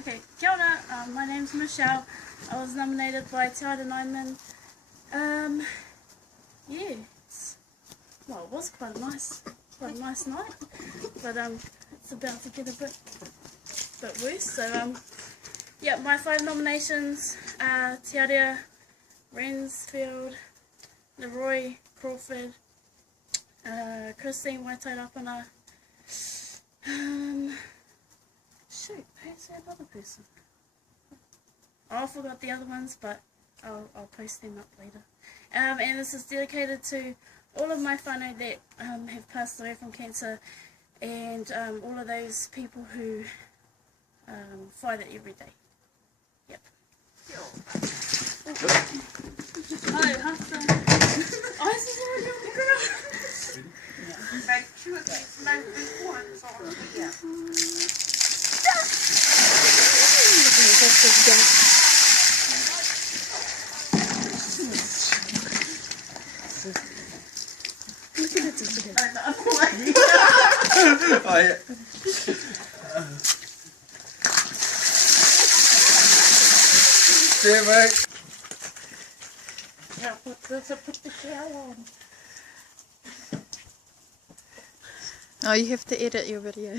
Okay, kia ora, my name's Michelle. I was nominated by Te Aira Nyman. Yeah, well, it was quite a nice night, but it's about to get a bit worse. So yeah, my 5 nominations are Te Aira, Rensfield, Leroy, Crawford, Christine Waitairapana. Shoot, who's that other person? Oh, I forgot the other ones, but I'll post them up later. And this is dedicated to all of my whānau that have passed away from cancer, and all of those people who fight it every day. Yep. Hello, Hafsa. Oh, this is already on the ground. Make sure there's no big ones on here. Look at it. Oh, yeah. See you, mate. Yeah, put the shell on. Oh, you have to edit your video.